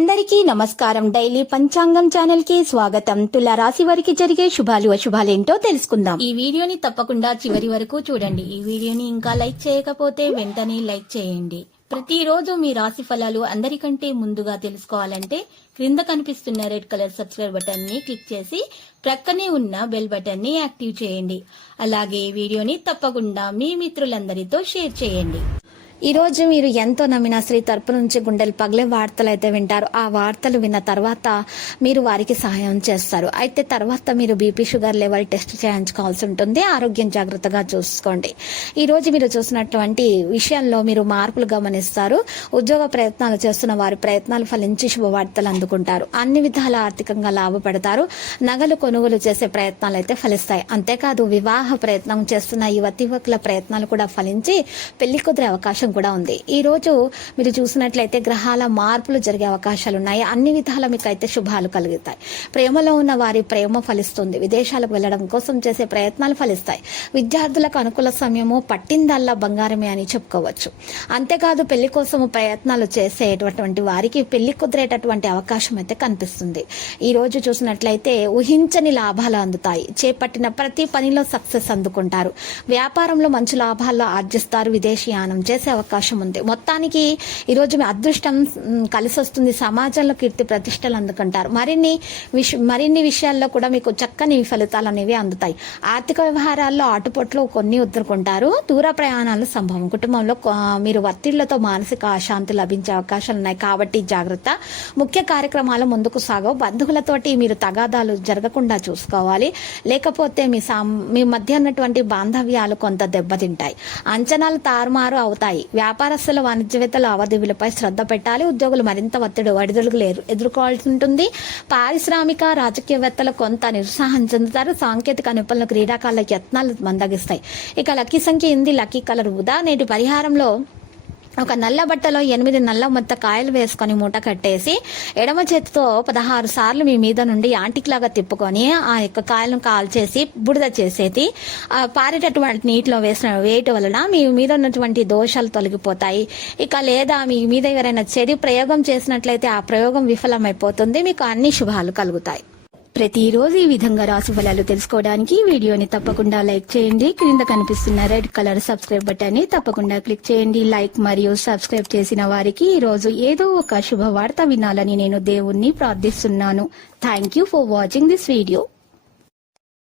అందరికీ నమస్కారం. డైలీ పంచాంగం ఛానల్ కి స్వాగతం. తుల రాశి వారికి జరిగే శుభాలు అశుభాలేంటో తెలుసుకుందాం. ఈ వీడియోని తప్పకుండా చివరి వరకు చూడండి. ఈ వీడియోని ఇంకా లైక్ చేయకపోతే వెంటనే లైక్ చేయండి. ప్రతిరోజు మీ రాశి ఫలాలు అందరికంటే ముందుగా తెలుసుకోవాలంటే క్రింద కనిపిస్తున్న రెడ్ కలర్ సబ్స్క్రైబ్ బటన్ ని క్లిక్ చేసి ప్రక్కనే ఉన్న బెల్ బటన్ ని యాక్టివ్ చేయండి. అలాగే వీడియోని తప్పకుండా మీ మిత్రులందరితో షేర్ చేయండి. ఈ రోజు మీరు ఎంతో నమ్మిన స్త్రీ తరపు నుంచి గుండెలు పగిలే వార్తలు అయితే వింటారు. ఆ వార్తలు విన్న తర్వాత మీరు వారికి సహాయం చేస్తారు. అయితే తర్వాత మీరు బీపీ షుగర్ లెవెల్ టెస్ట్ చేయించుకోవాల్సి ఉంటుంది. ఆరోగ్యం జాగ్రత్తగా చూసుకోండి. ఈ రోజు మీరు చూసినటువంటి విషయంలో మీరు మార్పులు గమనిస్తారు. ఉద్యోగ ప్రయత్నాలు చేస్తున్న వారి ప్రయత్నాలు ఫలించి శుభవార్తలు అందుకుంటారు. అన్ని విధాల ఆర్థికంగా లాభపడతారు. నగలు కొనుగోలు చేసే ప్రయత్నాలు అయితే ఫలిస్తాయి. అంతేకాదు వివాహ ప్రయత్నం చేస్తున్న యువకుల ప్రయత్నాలు కూడా ఫలించి పెళ్లి కుదిరే అవకాశం కూడా ఉంది. ఈ రోజు మీరు చూసినట్లయితే గ్రహాల మార్పులు జరిగే అవకాశాలు ఉన్నాయి. అన్ని విధాల మీకు అయితే శుభాలు కలుగుతాయి. ప్రేమలో ఉన్న వారి ప్రేమ ఫలిస్తుంది. విదేశాలకు వెళ్లడం కోసం చేసే ప్రయత్నాలు ఫలిస్తాయి. విద్యార్థులకు అనుకూల సమయము పట్టిందల్లా బంగారమే అని చెప్పుకోవచ్చు. అంతేకాదు పెళ్లి కోసం ప్రయత్నాలు చేసేటటువంటి వారికి పెళ్లి కుదిరేటటువంటి అవకాశం అయితే కనిపిస్తుంది. ఈ రోజు చూసినట్లయితే ఊహించని లాభాలు అందుతాయి. చేపట్టిన ప్రతి పనిలో సక్సెస్ అందుకుంటారు. వ్యాపారంలో మంచి లాభాల్లో ఆర్జిస్తారు. విదేశీయానం చేసే అవకాశం ఉంది. మొత్తానికి ఈరోజు మీ అదృష్టం కలిసి వస్తుంది. సమాజంలో కీర్తి ప్రతిష్టలు అందుకుంటారు. మరిన్ని విషయాల్లో కూడా మీకు చక్కని ఫలితాలు అనేవి అందుతాయి. ఆర్థిక వ్యవహారాల్లో ఆటుపోట్లు కొన్ని ఎదుర్కొంటారు. దూర ప్రయాణాలు సంభవం. కుటుంబంలో మీరు ఒత్తిళ్లతో మానసిక అశాంతి లభించే అవకాశాలు ఉన్నాయి. కాబట్టి జాగ్రత్త. ముఖ్య కార్యక్రమాలు ముందుకు సాగవు. బంధువులతోటి మీరు తగాదాలు జరగకుండా చూసుకోవాలి. లేకపోతే మీ మధ్య ఉన్నటువంటి బాంధవ్యాలు కొంత దెబ్బతింటాయి. అంచనాలు తారుమారు అవుతాయి. వ్యాపారస్తుల వాణిజ్యవేత్తల లావాదేవీలపై శ్రద్ధ పెట్టాలి. ఉద్యోగులు మరింత ఒడిదుడుకులు ఎదుర్కోవాల్సి ఉంటుంది. పారిశ్రామిక రాజకీయవేత్తలు కొంత నిరుత్సాహం చెందుతారు. సాంకేతిక నిపుణుల క్రీడాకారుల యత్నాలు మందగిస్తాయి. ఇక లక్కీ సంఖ్య ఇంది. లక్కీ కలర్ ఊదా. నేటి పరిహారంలో ఒక నల్ల బట్టలో 8 నల్ల మొత్త కాయలు వేసుకొని మూట కట్టేసి ఎడమ చేతితో 16 సార్లు మీ మీద నుండి యాంటిక్ లాగా తిప్పుకొని ఆ యొక్క కాయలను కాల్చేసి బుడిద చేసేది పారేటటువంటి నీటిలో వేయటం వలన మీ మీద ఉన్నటువంటి దోషాలు తొలగిపోతాయి. ఇక లేదా మీ మీద ఎవరైనా చెడు ప్రయోగం చేసినట్లయితే ఆ ప్రయోగం విఫలమైపోతుంది. మీకు అన్ని శుభాలు కలుగుతాయి. ప్రతిరోజు ఈ విధంగా రాశి ఫలాలు తెలుసుకోవడానికి వీడియోని తప్పకుండా లైక్ చేయండి. క్రింద కనిపిస్తున్న రెడ్ కలర్ సబ్స్క్రైబ్ బటన్ ని తప్పకుండా క్లిక్ చేయండి. లైక్ మరియు సబ్స్క్రైబ్ చేసిన వారికి ఈ రోజు ఏదో ఒక శుభవార్త వినాలని నేను దేవుణ్ణి ప్రార్థిస్తున్నాను. Thank you for watching this video.